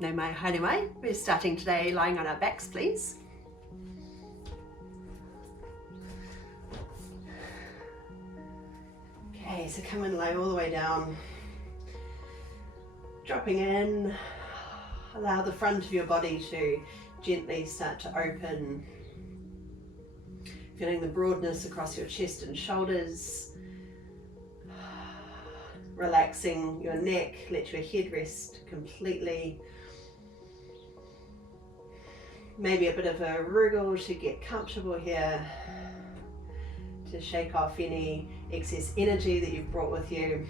No mai, haere mai. We're starting today lying on our backs, please. Okay, so come and lie all the way down. Dropping in, allow the front of your body to gently start to open. Feeling the broadness across your chest and shoulders. Relaxing your neck, let your head rest completely. Maybe a bit of a wriggle to get comfortable here, to shake off any excess energy that you've brought with you.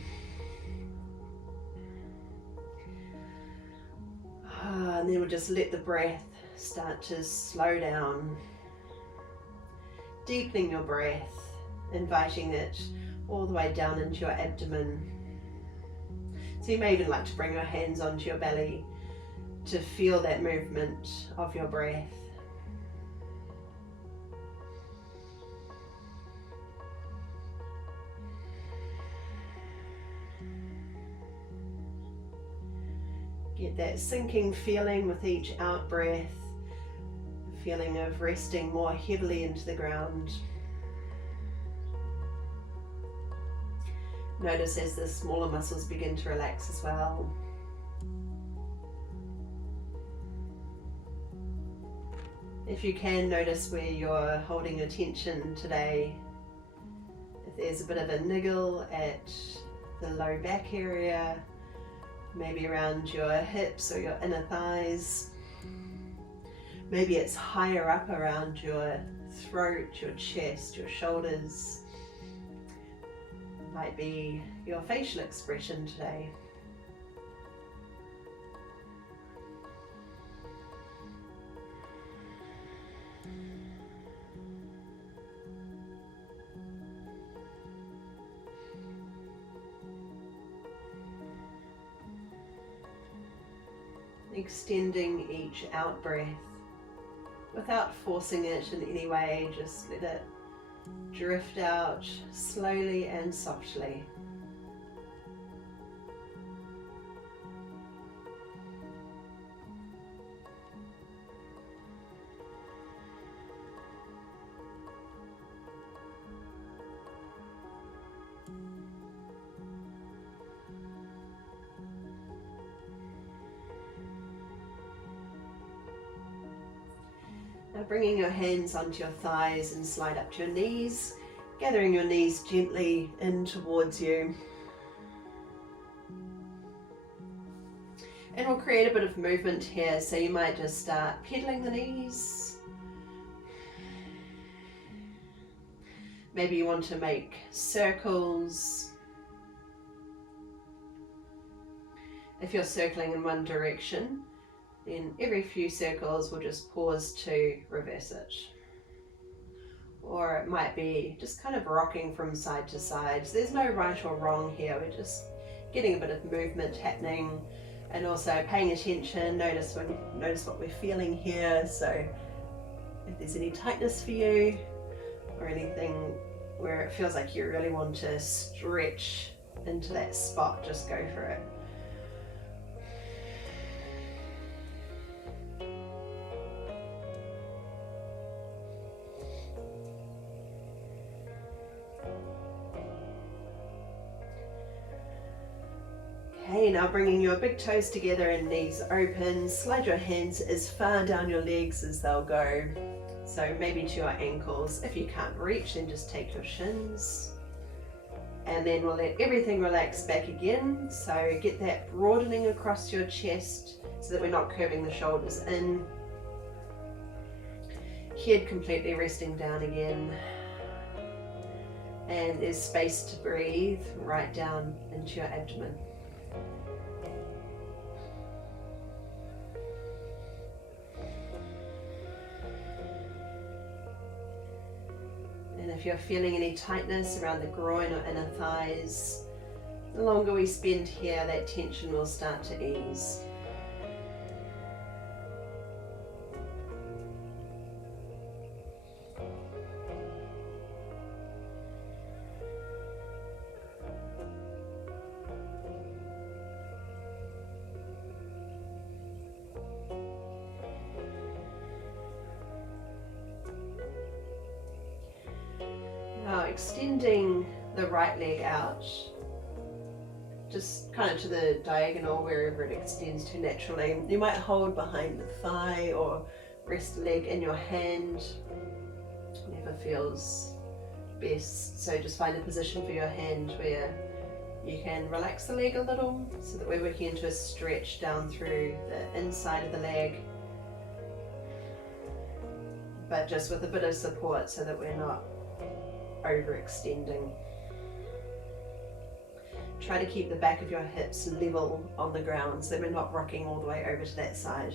And then we'll just let the breath start to slow down, deepening your breath, inviting it all the way down into your abdomen. So you may even like to bring your hands onto your belly to feel that movement of your breath. Get that sinking feeling with each out breath, the feeling of resting more heavily into the ground. Notice as the smaller muscles begin to relax as well. If you can, notice where you're holding your tension today. If there's a bit of a niggle at the low back area, maybe around your hips or your inner thighs. Maybe it's higher up around your throat, your chest, your shoulders. Might be your facial expression today. Extending each out breath without forcing it in any way, just let it drift out slowly and softly. Now bringing your hands onto your thighs and slide up to your knees, gathering your knees gently in towards you. And we'll create a bit of movement here, so you might just start pedaling the knees. Maybe you want to make circles. If you're circling in one direction, then every few circles we'll just pause to reverse it. Or it might be just kind of rocking from side to side. So there's no right or wrong here, we're just getting a bit of movement happening and also paying attention. Notice what we're feeling here. So if there's any tightness for you or anything where it feels like you really want to stretch into that spot, just go for it. Okay, now bringing your big toes together and knees open, slide your hands as far down your legs as they'll go. So maybe to your ankles. If you can't reach, then just take your shins. And then we'll let everything relax back again. So get that broadening across your chest so that we're not curving the shoulders in. Head completely resting down again. And there's space to breathe right down into your abdomen. And if you're feeling any tightness around the groin or inner thighs, the longer we spend here, that tension will start to ease. extending the right leg out, just kind of to the diagonal wherever it extends to naturally. You might hold behind the thigh or rest the leg in your hand, whatever feels best. So just find a position for your hand where you can relax the leg a little, so that we're working into a stretch down through the inside of the leg, but just with a bit of support so that we're not overextending. Try to keep the back of your hips level on the ground so that we're not rocking all the way over to that side.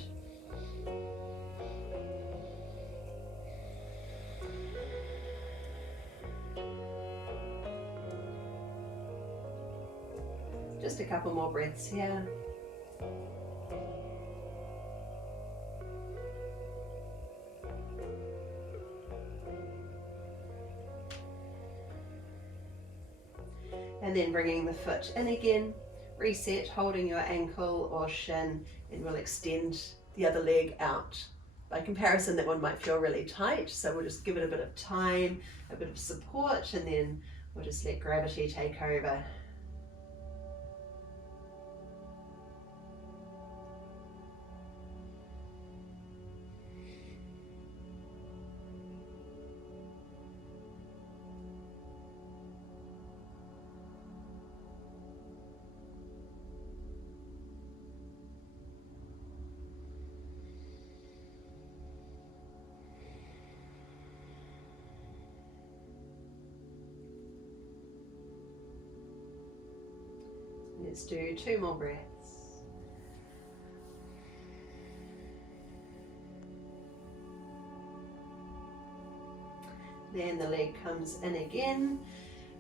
Just a couple more breaths here. And then bringing the foot in again, reset, holding your ankle or shin, and we'll extend the other leg out. By comparison, that one might feel really tight, so we'll just give it a bit of time, a bit of support, and then we'll just let gravity take over. Let's do 2 more breaths. Then the leg comes in again,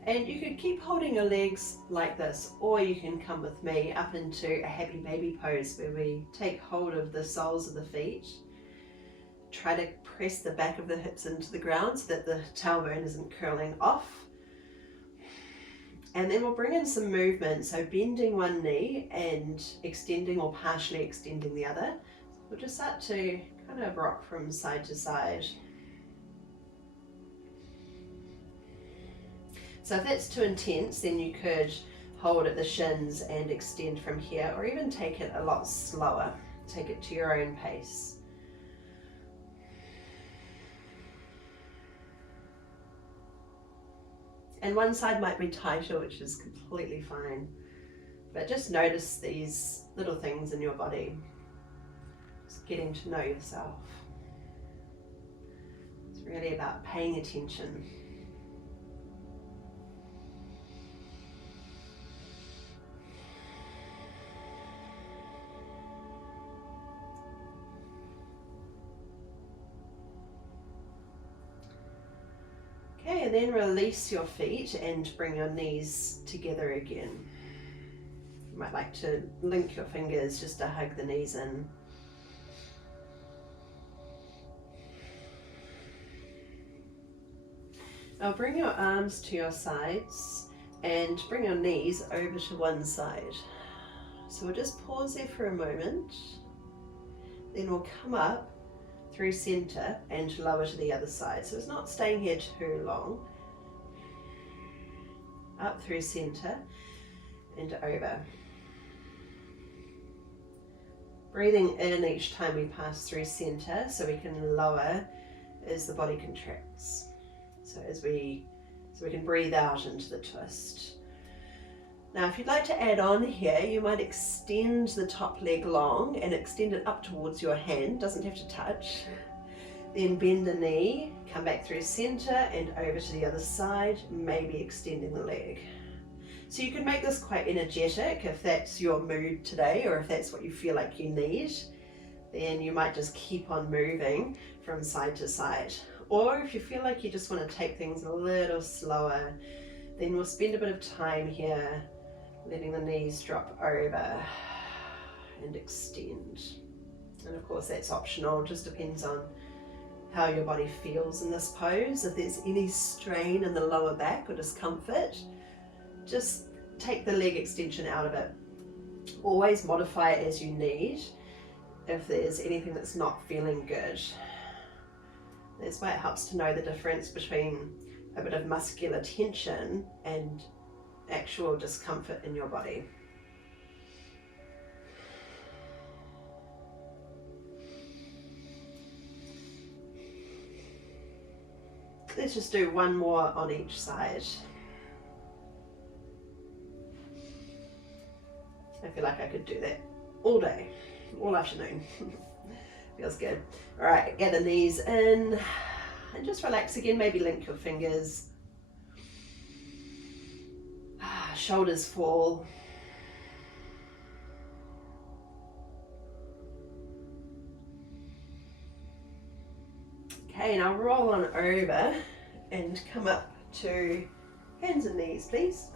and you could keep holding your legs like this, or you can come with me up into a happy baby pose where we take hold of the soles of the feet. Try to press the back of the hips into the ground so that the tailbone isn't curling off. And then we'll bring in some movement, so bending one knee and extending or partially extending the other. We'll just start to kind of rock from side to side. So if that's too intense, then you could hold at the shins and extend from here, or even take it a lot slower. Take it to your own pace. And one side might be tighter, which is completely fine. But just notice these little things in your body. Just getting to know yourself. It's really about paying attention. Okay, and then release your feet and bring your knees together again. You might like to link your fingers just to hug the knees in. Now bring your arms to your sides and bring your knees over to one side. So we'll just pause there for a moment. Then we'll come up through center and lower to the other side. So it's not staying here too long. Up through center and over. Breathing in each time we pass through center so we can lower as the body contracts. So we can breathe out into the twist. Now if you'd like to add on here, you might extend the top leg long and extend it up towards your hand, doesn't have to touch. Then bend the knee, come back through center and over to the other side, maybe extending the leg. So you can make this quite energetic if that's your mood today, or if that's what you feel like you need. Then you might just keep on moving from side to side. Or if you feel like you just want to take things a little slower, then we'll spend a bit of time here letting the knees drop over and extend. And of course that's optional, just depends on how your body feels in this pose. If there's any strain in the lower back or discomfort, just take the leg extension out of it. Always modify it as you need if there's anything that's not feeling good. That's why it helps to know the difference between a bit of muscular tension and actual discomfort in your body. Let's just do one more on each side. I feel like I could do that all day, all afternoon. Feels good. All right, get the knees in and just relax again. Maybe link your fingers. Shoulders fall. Okay, now roll on over and come up to hands and knees, please.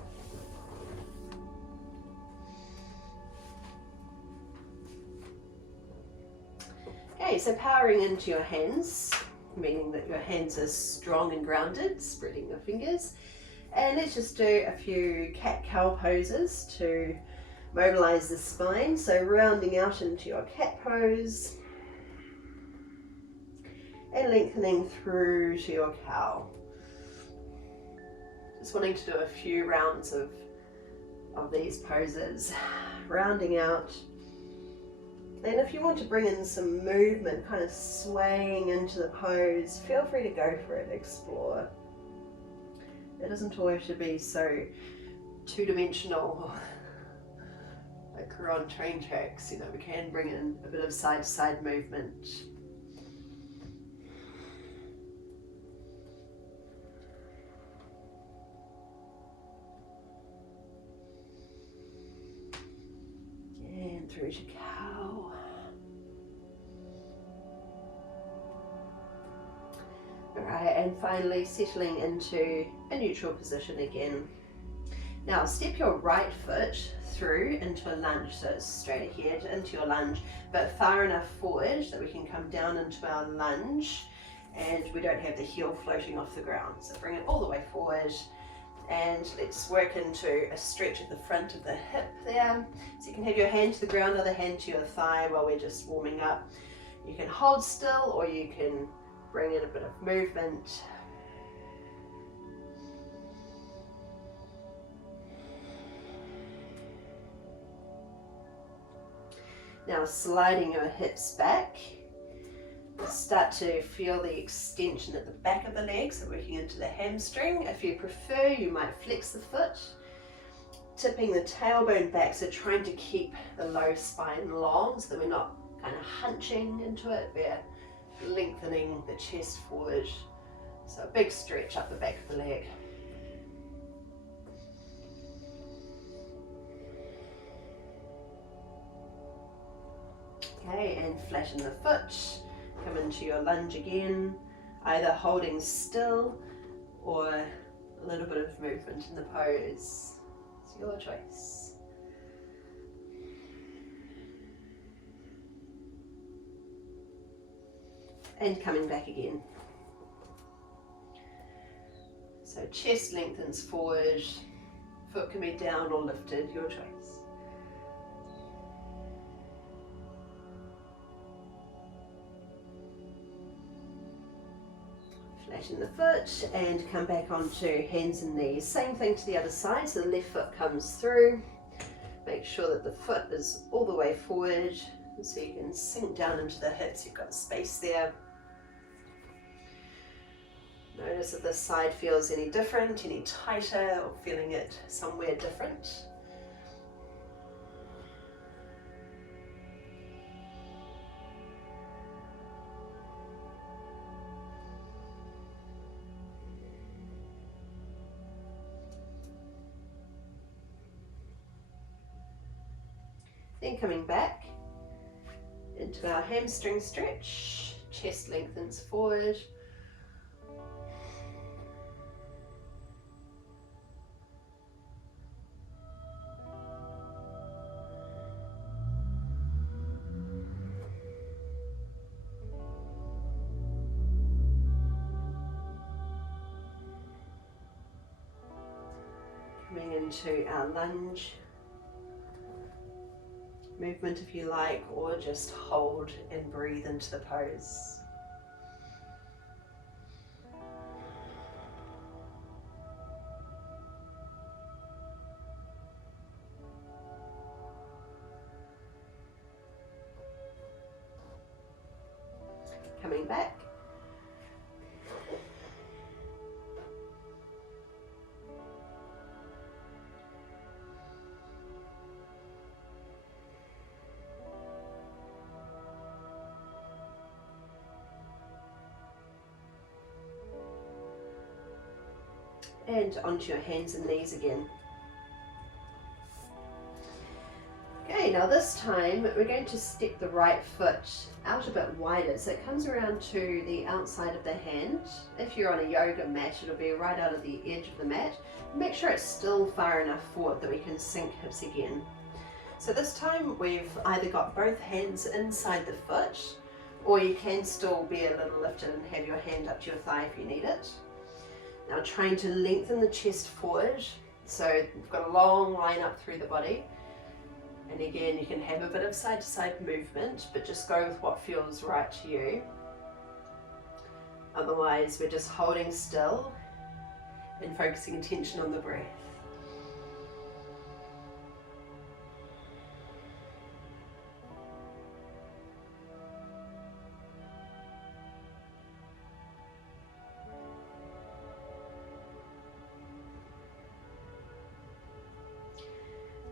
Okay, so powering into your hands, meaning that your hands are strong and grounded, spreading your fingers. And let's just do a few cat-cow poses to mobilize the spine. So rounding out into your cat pose and lengthening through to your cow. Just wanting to do a few rounds of these poses, rounding out. And if you want to bring in some movement, kind of swaying into the pose, feel free to go for it, explore. It doesn't always have to be so two-dimensional like we're on train tracks, you know, we can bring in a bit of side-to-side movement. And through to cow. Alright, and finally settling into a neutral position again. Now step your right foot through into a lunge, so it's straight ahead into your lunge, but far enough forward that we can come down into our lunge and we don't have the heel floating off the ground. So bring it all the way forward and let's work into a stretch at the front of the hip there. So you can have your hand to the ground, other hand to your thigh while we're just warming up. You can hold still or you can bring in a bit of movement. Now sliding your hips back, start to feel the extension at the back of the leg, so working into the hamstring. If you prefer, you might flex the foot, tipping the tailbone back, so trying to keep the low spine long so that we're not kind of hunching into it, we're lengthening the chest forward. So a big stretch up the back of the leg. Okay, and flatten the foot, come into your lunge again, either holding still or a little bit of movement in the pose. It's your choice. And coming back again. So chest lengthens forward, foot can be down or lifted, your choice. Flatten the foot and come back onto hands and knees. Same thing to the other side, so the left foot comes through. Make sure that the foot is all the way forward so you can sink down into the hips, you've got space there. Notice if this side feels any different, any tighter, or feeling it somewhere different. Then coming back into our hamstring stretch, chest lengthens forward. Coming into our lunge. Movement if you like, or just hold and breathe into the pose. coming back. And onto your hands and knees again. Okay, now this time we're going to step the right foot out a bit wider, so it comes around to the outside of the hand. If you're on a yoga mat, it'll be right out of the edge of the mat. Make sure it's still far enough forward that we can sink hips again. So this time we've either got both hands inside the foot, or you can still be a little lifted and have your hand up to your thigh if you need it. Now trying to lengthen the chest forward, so we've got a long line up through the body. And again, you can have a bit of side to side movement, but just go with what feels right to you. Otherwise, we're just holding still and focusing attention on the breath.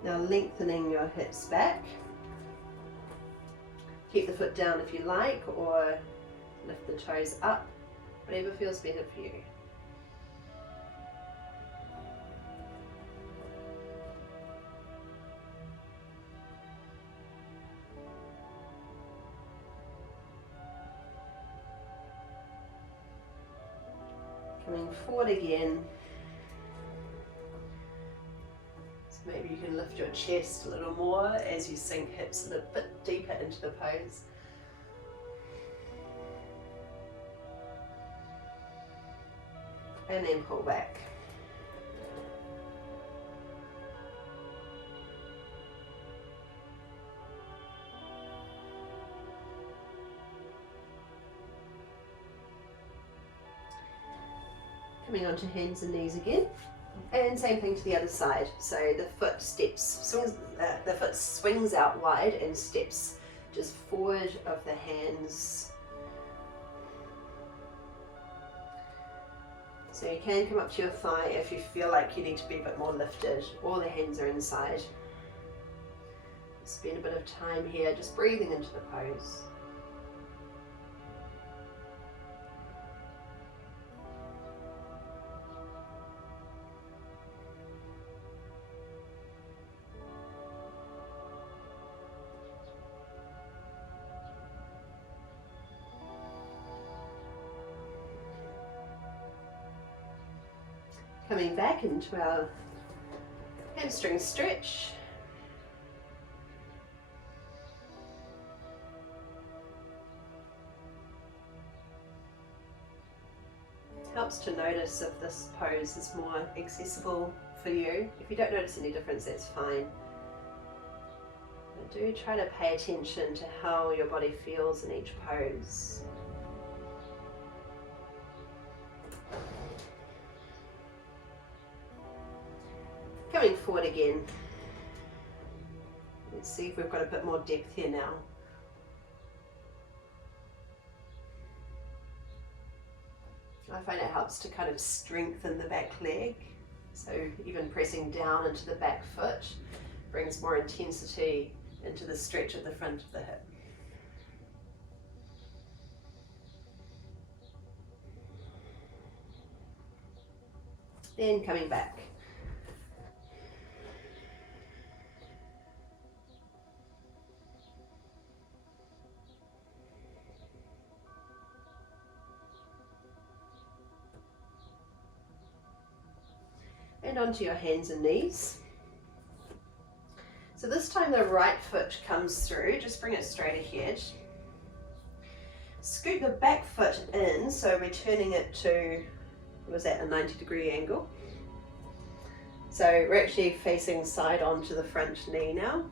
Now lengthening your hips back. Keep the foot down if you like, or lift the toes up, whatever feels better for you. Coming forward again. Maybe you can lift your chest a little more as you sink hips a little bit deeper into the pose. And then pull back. Coming onto hands and knees again. And same thing to the other side. So the foot swings out wide and steps just forward of the hands. So you can come up to your thigh if you feel like you need to be a bit more lifted, or the hands are inside. Spend a bit of time here just breathing into the pose. Coming back into our hamstring stretch. It helps to notice if this pose is more accessible for you. If you don't notice any difference, that's fine. But do try to pay attention to how your body feels in each pose. Coming forward again. Let's see if we've got a bit more depth here now. I find it helps to kind of strengthen the back leg. So even pressing down into the back foot brings more intensity into the stretch at the front of the hip. Then coming back. And onto your hands and knees. So this time the right foot comes through, just bring it straight ahead. Scoot the back foot in, so we're turning it to, what was that, a 90-degree angle. So we're actually facing side on to the front knee now.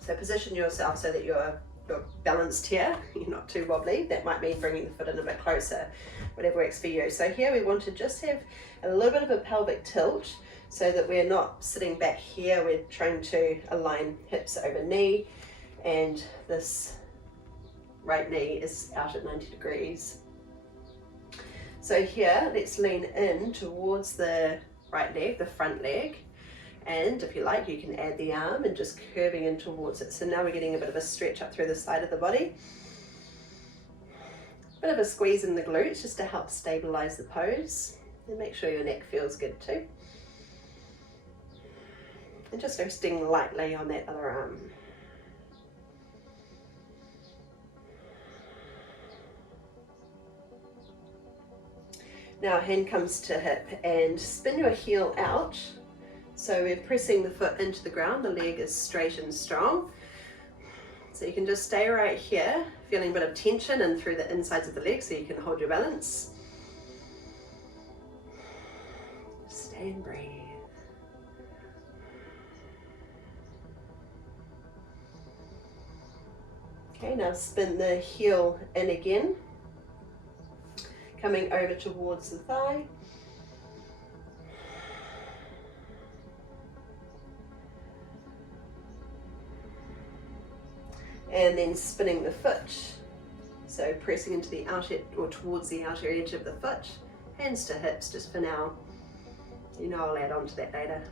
So position yourself so that you're balanced here, you're not too wobbly. That might mean bringing the foot in a bit closer, whatever works for you. So here we want to just have a little bit of a pelvic tilt so that we're not sitting back here. We're trying to align hips over knee, and this right knee is out at 90 degrees. So here, let's lean in towards the right leg, the front leg. And if you like, you can add the arm and just curving in towards it. So now we're getting a bit of a stretch up through the side of the body. Bit of a squeeze in the glutes just to help stabilize the pose. And make sure your neck feels good too. And just resting lightly on that other arm. Now hand comes to hip and spin your heel out. So we're pressing the foot into the ground, the leg is straight and strong. So you can just stay right here, feeling a bit of tension in through the insides of the leg so you can hold your balance. Stay and breathe. Okay, now spin the heel in again, coming over towards the thigh. And then spinning the foot, so pressing into the outer or towards the outer edge of the foot, hands to hips just for now. You know I'll add on to that later.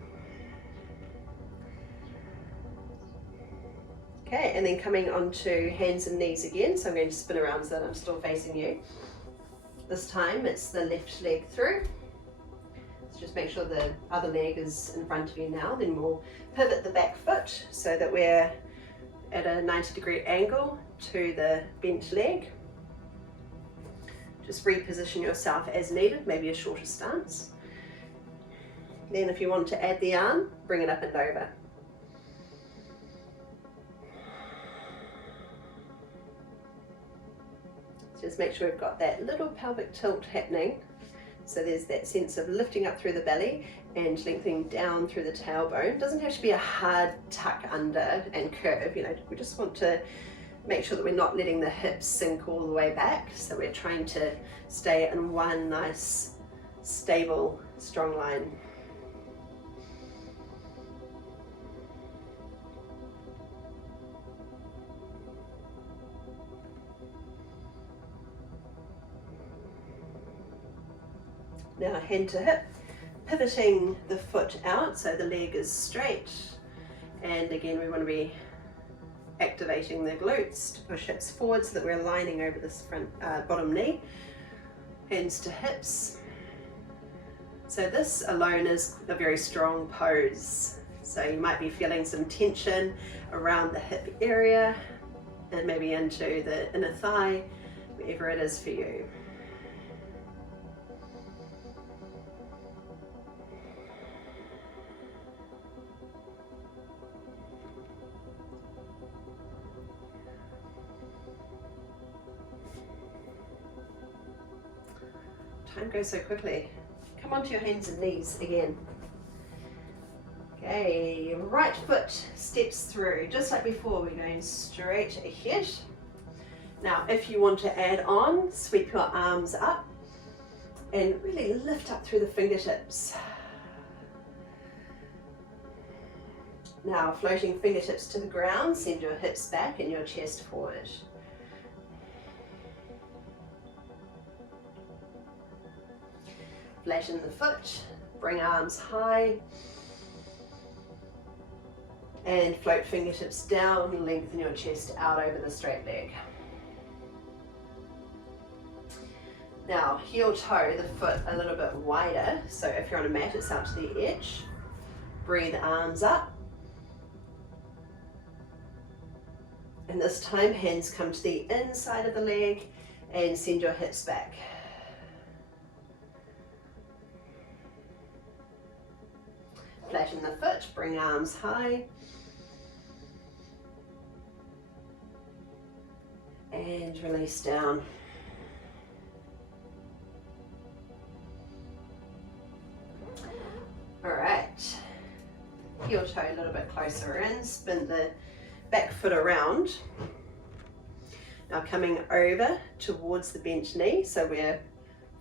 Okay, and then coming onto hands and knees again, so I'm going to spin around so that I'm still facing you. This time it's the left leg through. So just make sure the other leg is in front of you now, then we'll pivot the back foot so that we're at a 90-degree angle to the bent leg. Just reposition yourself as needed, maybe a shorter stance. Then if you want to add the arm, bring it up and over. Just make sure we've got that little pelvic tilt happening. So there's that sense of lifting up through the belly and lengthening down through the tailbone. It doesn't have to be a hard tuck under and curve, you know, we just want to make sure that we're not letting the hips sink all the way back. So we're trying to stay in one nice, stable, strong line. Now hand to hip, pivoting the foot out so the leg is straight. And again, we want to be activating the glutes to push hips forward so that we're aligning over this front bottom knee. Hands to hips. So this alone is a very strong pose. So you might be feeling some tension around the hip area and maybe into the inner thigh, wherever it is for you. Time goes so quickly. Come onto your hands and knees again. Okay, right foot steps through, just like before, we're going straight ahead. Now, if you want to add on, sweep your arms up and really lift up through the fingertips. Now, floating fingertips to the ground, send your hips back and your chest forward. Flatten the foot, bring arms high, and float fingertips down, lengthen your chest out over the straight leg. Now, heel toe the foot a little bit wider, so if you're on a mat, it's out to the edge. Breathe arms up. And this time, hands come to the inside of the leg and send your hips back. Flatten the foot, bring arms high. And release down. All right, heel toe a little bit closer in, spin the back foot around. Now coming over towards the bent knee, so we're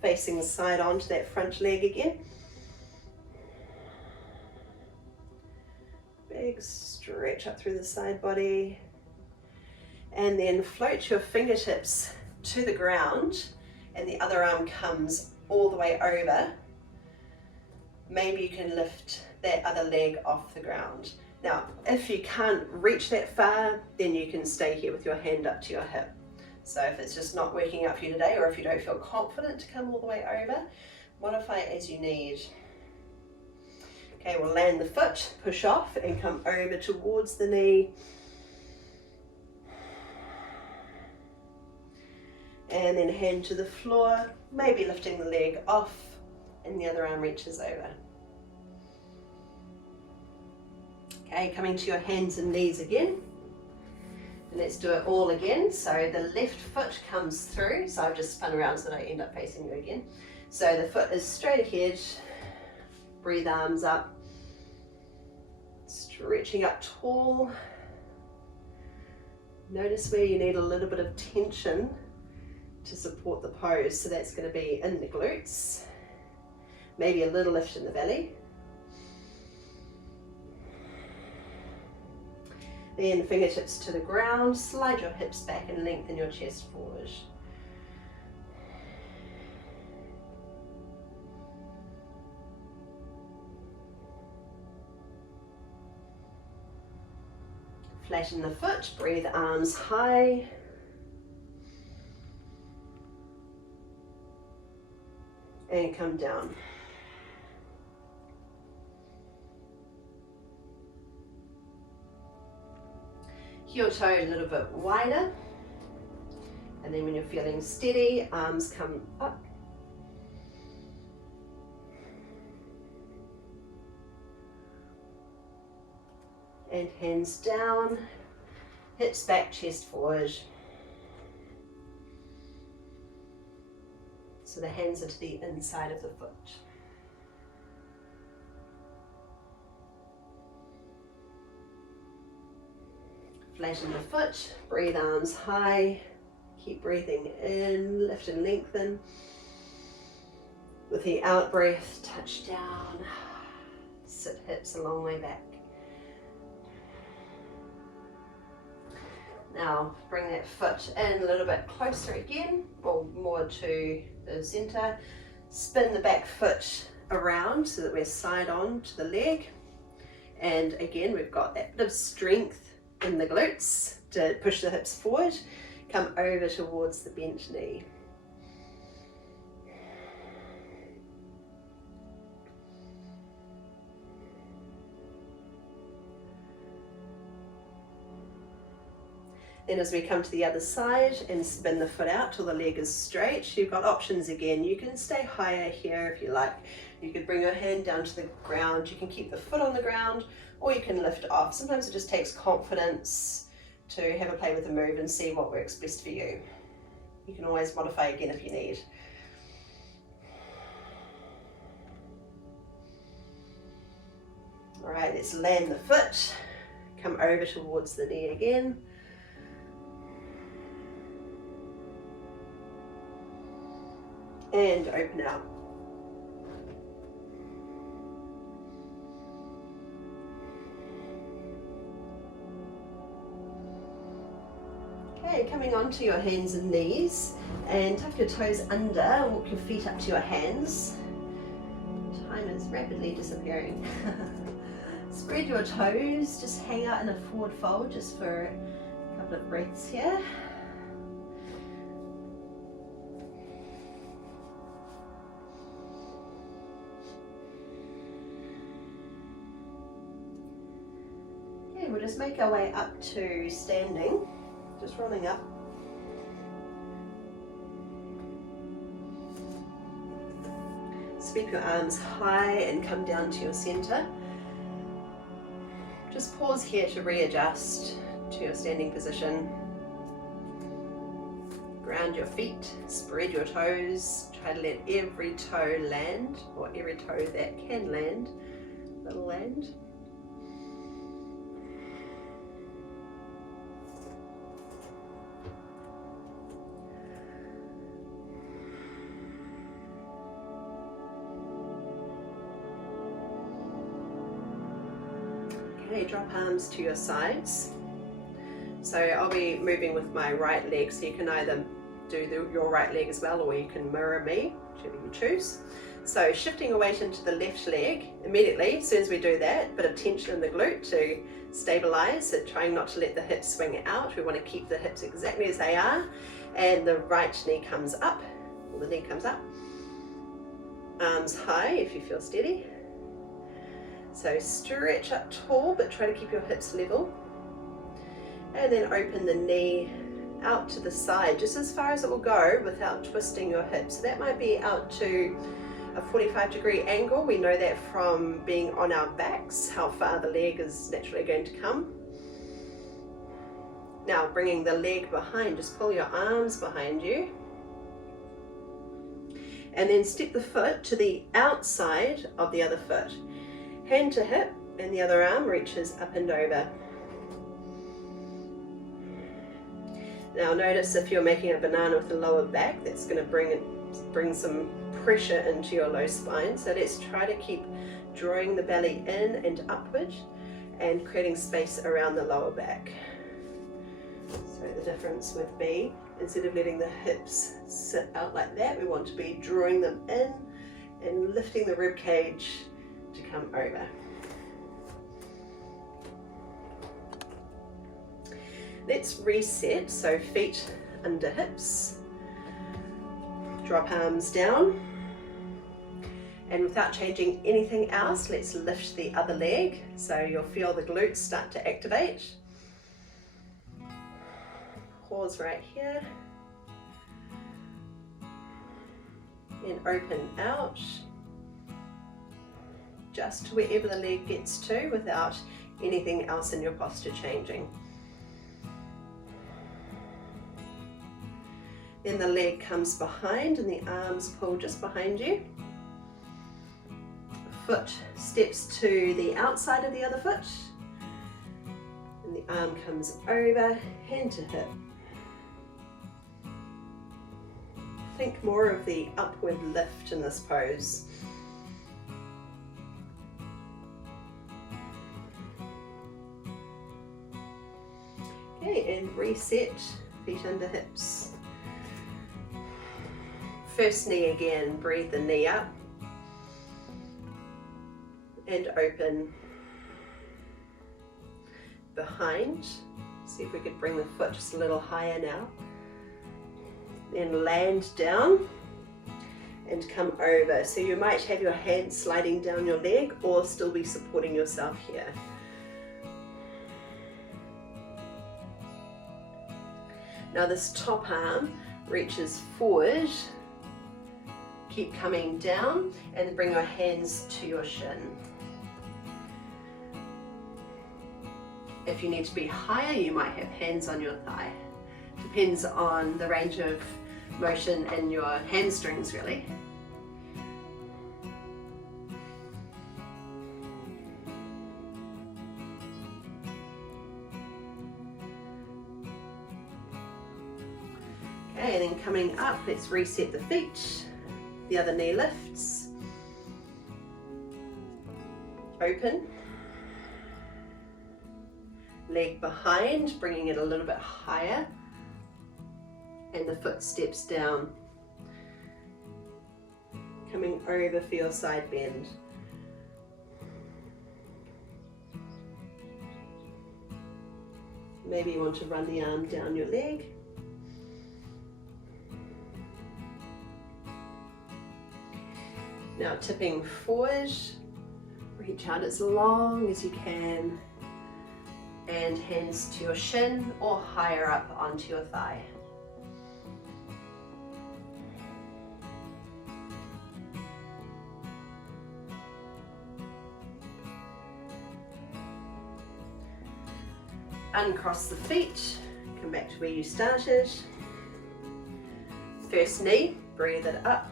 facing side on to that front leg again. Big stretch up through the side body. And then float your fingertips to the ground and the other arm comes all the way over. Maybe you can lift that other leg off the ground. Now, if you can't reach that far, then you can stay here with your hand up to your hip. So if it's just not working out for you today, or if you don't feel confident to come all the way over, modify as you need. Okay, we'll land the foot, push off and come over towards the knee. And then hand to the floor, maybe lifting the leg off and the other arm reaches over. Okay, coming to your hands and knees again. And let's do it all again. So the left foot comes through. So I've just spun around so that I end up facing you again. So the foot is straight ahead. Breathe arms up. Stretching up tall. Notice where you need a little bit of tension to support the pose. So that's going to be in the glutes. Maybe a little lift in the belly. Then fingertips to the ground, slide your hips back and lengthen your chest forward. Flatten the foot, breathe arms high. And come down. Heel toe a little bit wider. And then when you're feeling steady, arms come up. And hands down, hips back, chest forward. So the hands are to the inside of the foot. Flatten the foot, breathe arms high, keep breathing in, lift and lengthen. With the out breath, touch down, sit hips a long way back. Now bring that foot in a little bit closer again, or more to the center. Spin the back foot around so that we're side on to the leg. And again, we've got that bit of strength in the glutes to push the hips forward. Come over towards the bent knee. Then as we come to the other side and spin the foot out till the leg is straight, you've got options again. You can stay higher here if you like. You could bring your hand down to the ground. You can keep the foot on the ground, or you can lift off. Sometimes it just takes confidence to have a play with the move and see what works best for you. You can always modify again if you need. All right, let's land the foot. Come over towards the knee again. And open out. Okay, coming onto your hands and knees, and tuck your toes under, walk your feet up to your hands. Time is rapidly disappearing. Spread your toes, just hang out in a forward fold just for a couple of breaths here. Okay, we'll just make our way up to standing. Just rolling up. Sweep your arms high and come down to your center. Just pause here to readjust to your standing position. Ground your feet, spread your toes. Try to let every toe land, or every toe that can land, will land. Okay, drop arms to your sides. So I'll be moving with my right leg, so you can either do your right leg as well, or you can mirror me, whichever you choose. So shifting your weight into the left leg immediately, as soon as we do that, bit of tension in the glute to stabilize it, trying not to let the hips swing out. We want to keep the hips exactly as they are, and the right knee comes up, or the knee comes up. Arms high if you feel steady. So stretch up tall, but try to keep your hips level. And then open the knee out to the side, just as far as it will go without twisting your hips. So that might be out to a 45-degree angle. We know that from being on our backs, how far the leg is naturally going to come. Now bringing the leg behind, just pull your arms behind you. And then step the foot to the outside of the other foot. Hand to hip, and the other arm reaches up and over. Now notice if you're making a banana with the lower back, that's going to bring some pressure into your low spine. So let's try to keep drawing the belly in and upward and creating space around the lower back. So the difference would be, instead of letting the hips sit out like that, we want to be drawing them in and lifting the rib cage to come over. Let's reset, so feet under hips, drop arms down, and without changing anything else, let's lift the other leg, so you'll feel the glutes start to activate. Pause right here, and open out, just to wherever the leg gets to without anything else in your posture changing. Then the leg comes behind and the arms pull just behind you. Foot steps to the outside of the other foot. And the arm comes over, hand to hip. Think more of the upward lift in this pose. Okay, and reset, feet under hips. First knee again, breathe the knee up and open behind. See if we could bring the foot just a little higher now. Then land down and come over. So you might have your hand sliding down your leg or still be supporting yourself here. Now this top arm reaches forward. Keep coming down and bring your hands to your shin. If you need to be higher, you might have hands on your thigh. Depends on the range of motion in your hamstrings, really. Okay, and then coming up, let's reset the feet. The other knee lifts, open, leg behind, bringing it a little bit higher, and the foot steps down, coming over for your side bend. Maybe you want to run the arm down your leg. Now tipping forward, reach out as long as you can, and hands to your shin or higher up onto your thigh. Uncross the feet, come back to where you started. First knee, breathe it up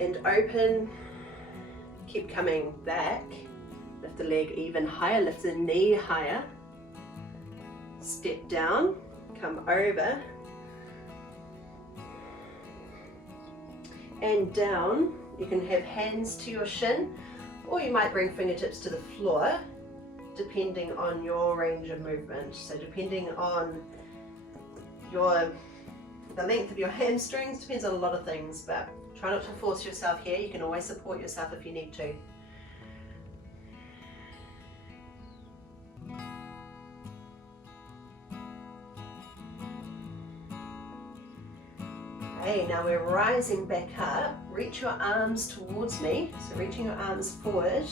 and open. Keep coming back. Lift the leg even higher, lift the knee higher. Step down, come over. And down. You can have hands to your shin, or you might bring fingertips to the floor depending on your range of movement. So depending on the length of your hamstrings, depends on a lot of things, but try not to force yourself here. You can always support yourself if you need to. Okay, now we're rising back up. Reach your arms towards me, so reaching your arms forward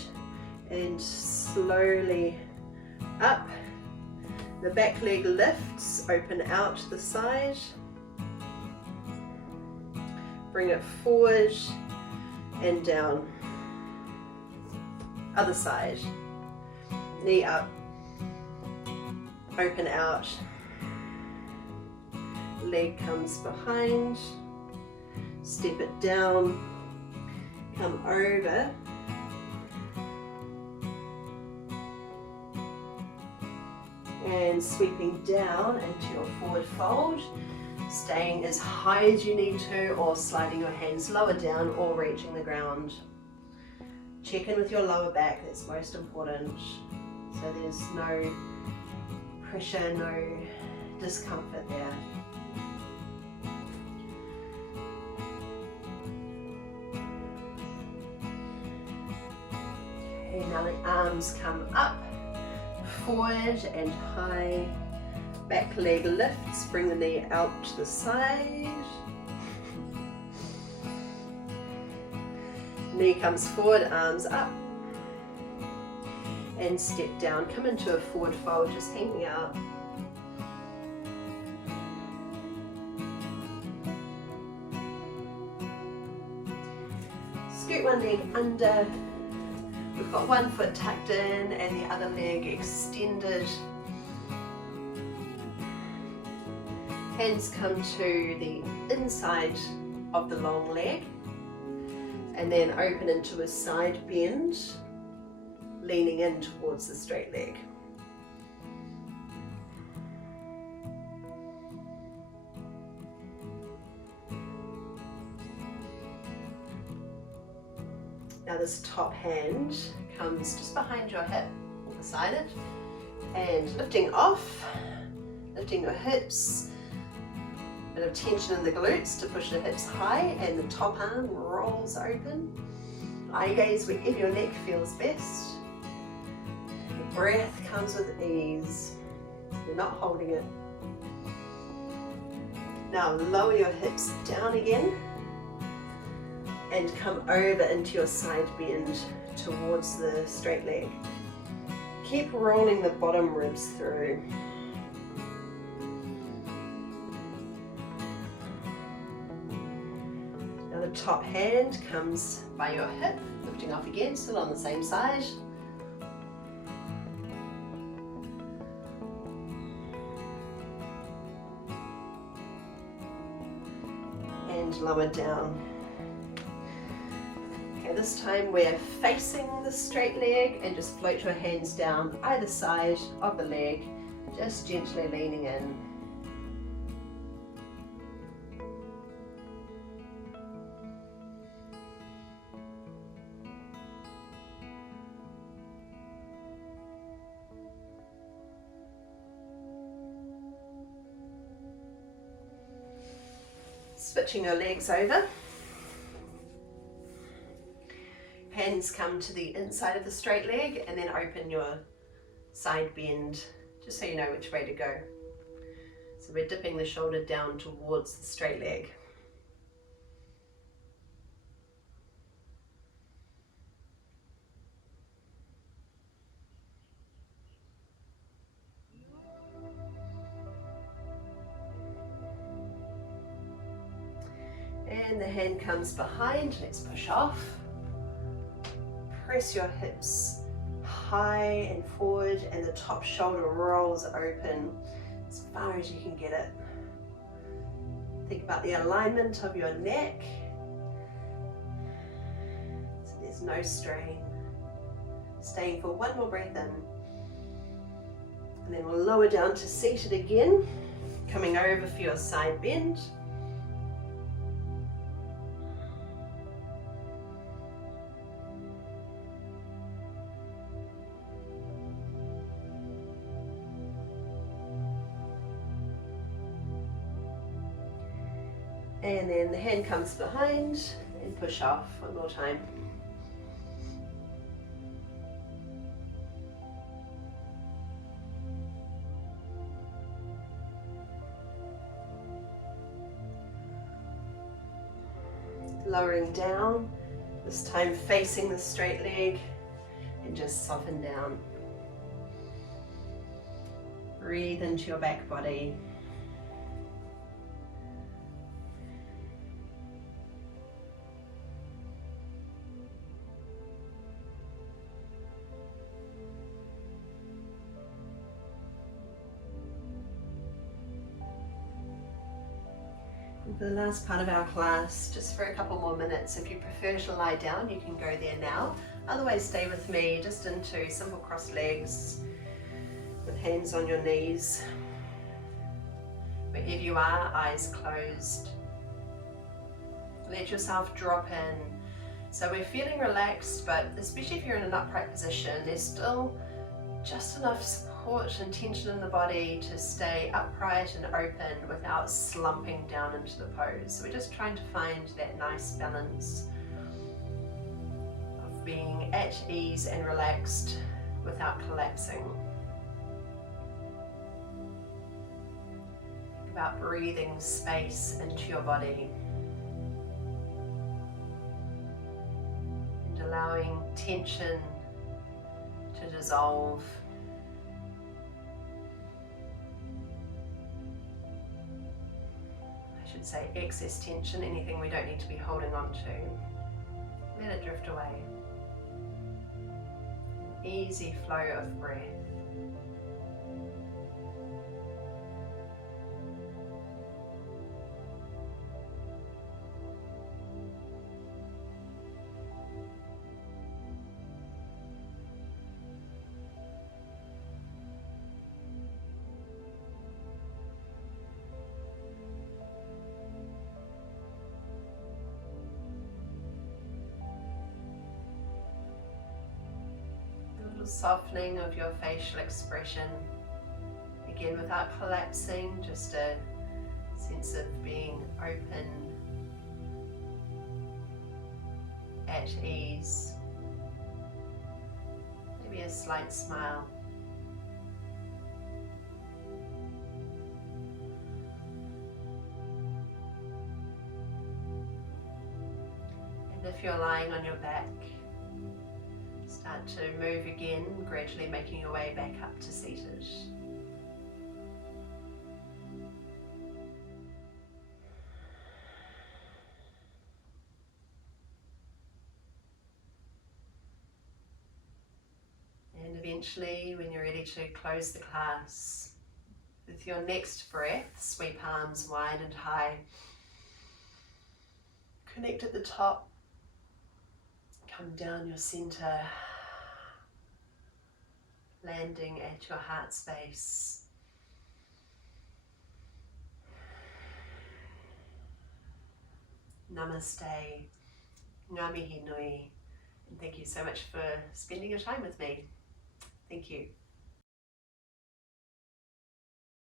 and slowly up. The back leg lifts, open out to the side. Bring it forward and down. Other side. Knee up, open out. Leg comes behind. Step it down, come over, and sweeping down into your forward fold, staying as high as you need to, or sliding your hands lower down or reaching the ground. Check in with your lower back, that's most important, so there's no pressure, no discomfort there. Okay, now the arms come up, forward and high. Back leg lifts, bring the knee out to the side. Knee comes forward, arms up. And step down, come into a forward fold, just hanging out. Scoot one leg under. We've got one foot tucked in and the other leg extended. Hands come to the inside of the long leg and then open into a side bend, leaning in towards the straight leg. Now this top hand comes just behind your hip or beside it, and lifting off, lifting your hips, a bit of tension in the glutes to push the hips high, and the top arm rolls open. Eye gaze wherever your neck feels best. The breath comes with ease, you're not holding it. Now lower your hips down again and come over into your side bend towards the straight leg. Keep rolling the bottom ribs through. Now the top hand comes by your hip, lifting off again, still on the same side. And lower down. Okay, this time we're facing the straight leg and just float your hands down either side of the leg, just gently leaning in. Switching your legs over. Hands come to the inside of the straight leg and then open your side bend, just so you know which way to go. So we're dipping the shoulder down towards the straight leg. And the hand comes behind, let's push off. Press your hips high and forward, and the top shoulder rolls open as far as you can get it. Think about the alignment of your neck, so there's no strain. Staying for one more breath in. And then we'll lower down to seated again, coming over for your side bend. And then the hand comes behind and push off one more time. Lowering down, this time facing the straight leg, and just soften down. Breathe into your back body. And for the last part of our class, just for a couple more minutes, if you prefer to lie down, you can go there now. Otherwise, stay with me just into simple crossed legs with hands on your knees. Wherever you are, eyes closed. Let yourself drop in. So we're feeling relaxed, but especially if you're in an upright position, there's still just enough support and tension in the body to stay upright and open without slumping down into the pose. So we're just trying to find that nice balance of being at ease and relaxed without collapsing. Think about breathing space into your body and allowing tension to dissolve. I should say excess tension, anything we don't need to be holding on to. Let it drift away. An easy flow of breath. Softening of your facial expression, again without collapsing, just a sense of being open, at ease, maybe a slight smile. And if you're lying on your back, start to move again, gradually making your way back up to seated. And eventually, when you're ready to close the class, with your next breath, sweep arms wide and high. Connect at the top, come down your center, landing at your heart space. Namaste, ngā mihi nui, and thank you so much for spending your time with me. Thank you.